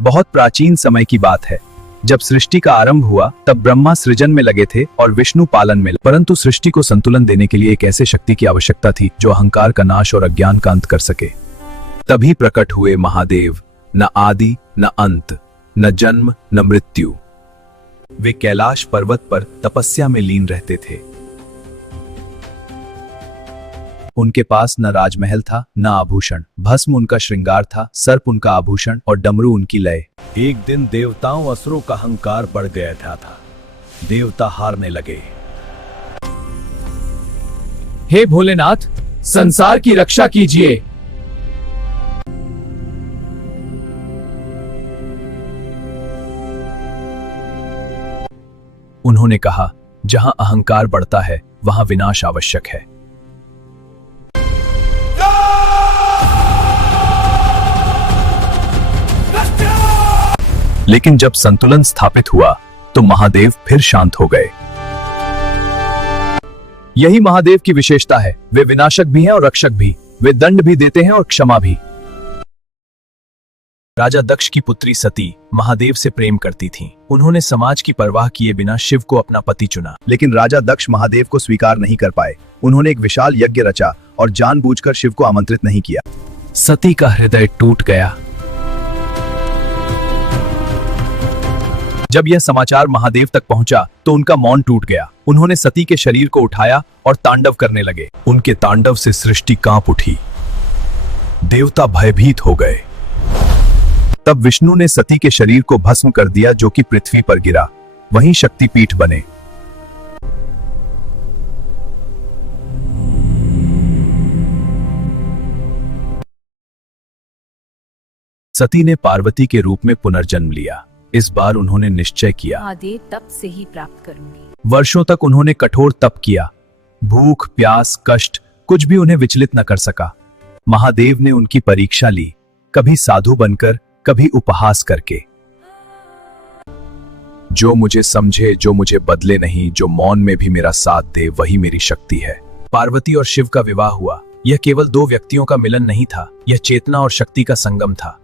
बहुत प्राचीन समय की बात है। जब सृष्टि का आरंभ हुआ तब ब्रह्मा सृजन में लगे थे और विष्णु पालन में। परंतु सृष्टि को संतुलन देने के लिए एक ऐसे शक्ति की आवश्यकता थी जो अहंकार का नाश और अज्ञान का अंत कर सके। तभी प्रकट हुए महादेव, न आदि न अंत, न जन्म न मृत्यु। वे कैलाश पर्वत पर तपस्या में लीन रहते थे। उनके पास न राजमहल था न आभूषण, भस्म उनका श्रृंगार था, सर्प उनका आभूषण और डमरू उनकी लय। एक दिन देवताओं असुरों का अहंकार बढ़ गया था। देवता हारने लगे। हे भोलेनाथ, संसार की रक्षा कीजिए। उन्होंने कहा, जहां अहंकार बढ़ता है वहां विनाश आवश्यक है। लेकिन जब संतुलन स्थापित हुआ तो महादेव फिर शांत हो गए। यही महादेव की विशेषता है। वे विनाशक भी हैं और रक्षक भी। वे दंड भी देते हैं और क्षमा भी। राजा दक्ष की पुत्री सती महादेव से प्रेम करती थीं। उन्होंने समाज की परवाह किए बिना शिव को अपना पति चुना। लेकिन राजा दक्ष महादेव को स्वीकार नहीं कर पाए। उन्होंने एक विशाल यज्ञ रचा और जानबूझकर शिव को आमंत्रित नहीं किया। सती का हृदय टूट गया। जब यह समाचार महादेव तक पहुंचा तो उनका मौन टूट गया। उन्होंने सती के शरीर को उठाया और तांडव करने लगे। उनके तांडव से सृष्टि कांप उठी। देवता भयभीत हो गए। तब विष्णु ने सती के शरीर को भस्म कर दिया, जो कि पृथ्वी पर गिरा। वहीं शक्तिपीठ बने। सती ने पार्वती के रूप में पुनर्जन्म लिया। इस बार उन्होंने निश्चय किया, महादेव तप से ही प्राप्त करूंगी। वर्षों तक उन्होंने कठोर तप किया। भूख, प्यास, कष्ट कुछ भी उन्हें विचलित न कर सका। महादेव ने उनकी परीक्षा ली, कभी साधु बनकर, कभी उपहास करके। जो मुझे समझे, जो मुझे बदले नहीं, जो मौन में भी मेरा साथ दे, वही मेरी शक्ति है। पार्वती और शिव का विवाह हुआ। यह केवल दो व्यक्तियों का मिलन नहीं था, यह चेतना और शक्ति का संगम था।